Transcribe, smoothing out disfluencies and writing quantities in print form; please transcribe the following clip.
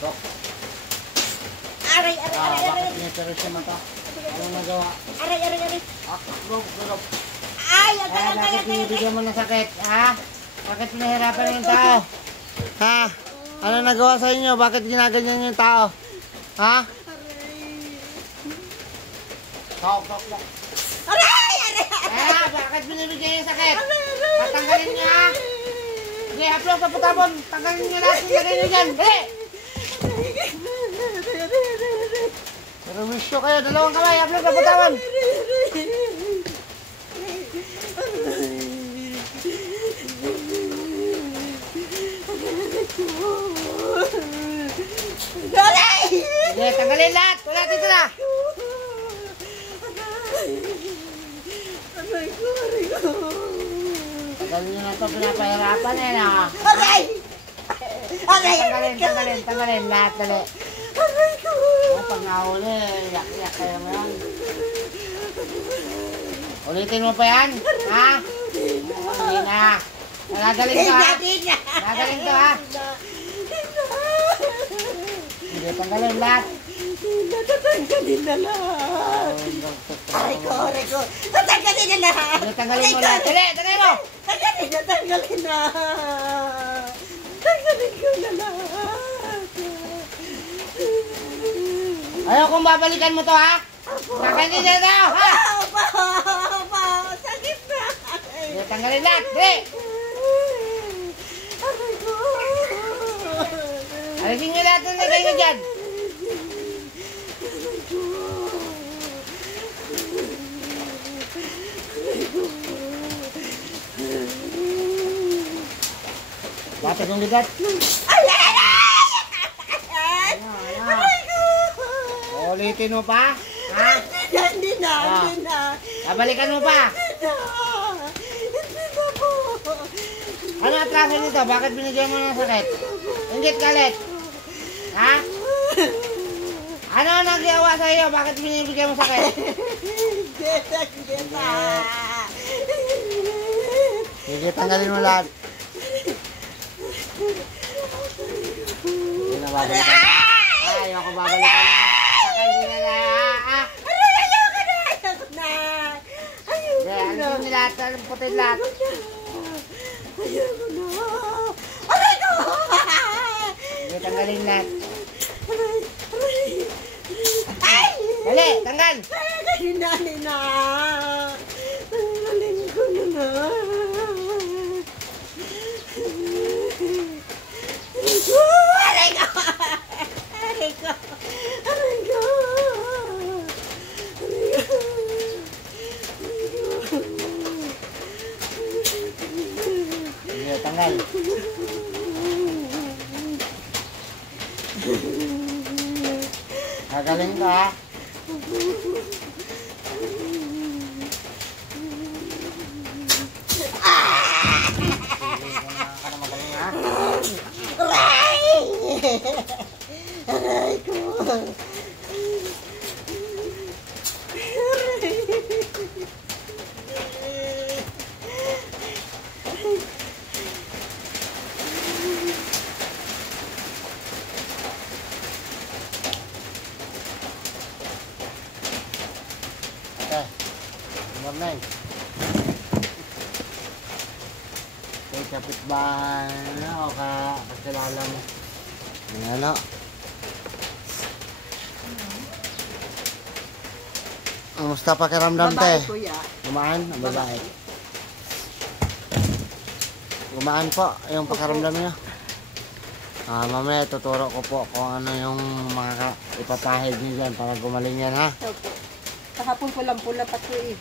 Tok. Aray, aray, aray, aray. Bakit niya siya mata? Ano nagawa? Aray, aray, aray. Gulog. Ay, ang tagal, Bakit tagal, tagal. binibigyan mo ng sakit? Ha? Bakit pinahirapan ng tao? Ha? Ano nagawa sa inyo? Bakit ginaganyan yung tao? Ha? Tok. Aray, aray. Bakit binibigyan yung sakit? Tatanggalin niyo ha? Sige, haplo sa putabon. Tanggalin niyo lahat yung lagay niyo dyan. Dali! Pero wisyo kayo, dalawang kamay. Haplo sa putabon. Aray! Sige, tanggalin lahat. Wala dito na. Aray ko. Tanggalin niyo na ito. Pinapahirapan eh na. Aray! Aray! Tanggalin lahat. Dali. Aray ko! Pag nahuli, yak-yak kayo ngayon. Ulitin mo pa yan? Ha? Hindi na. Nagagaling to ha? Nagagaling to ha? Hindi, tanggalin lahat. Tatanggalin na lahat. Aray ko. Tatanggalin na lahat. Hindi, tanggalin mo lahat. Dali, tanggalin mo. Tanggalin na. Tanggalin ko na lahat. Ayaw kung babalikan mo to ha? Kakainin na tayo ha? Opo. Sakit na. Hindi, tanggalin lahat. Dali. Aray ko. Alisin nyo lahat ng lagay nyo dyan. Bakit yung ligat? Ulitin mo pa? Ha? Hindi na. Babalikan mo pa? Hindi na po. Ano atraso nito? Bakit binigyan mo ng sakit? Ingit galit? Ha? Ano nagawa sa iyo? Bakit binibigyan mo sakit? Hindi na. Sige, tanggalin mo lahat. Hindi na babalikan na. Ayoko babalikan na. Sakit na na. Ayoko na. Hindi, alisin nyo lahat. Putin lahat. Ayoko na. Aray ko! Sige, tanggalin lahat. Ay! Dali, tanggal! Tanggalin na. Tanggalin ko na. Aray ko! Aray ko! Aray ko! Sige, tanggal. Gagaling ka ha? Aray ko! Number 9. Okay, kapitbahay na o kakilala mo. Ano? Kamusta pakiramdam te? Babae, kuya. Gumaan? Ang babae. Gumaan po yung pakiramdam niyo. Mamaya tuturo ko po kung ano yung mga ipapahid niyo dyan para gumaling yan ha. Opo. Kahapon pulang-pula pa ito eh.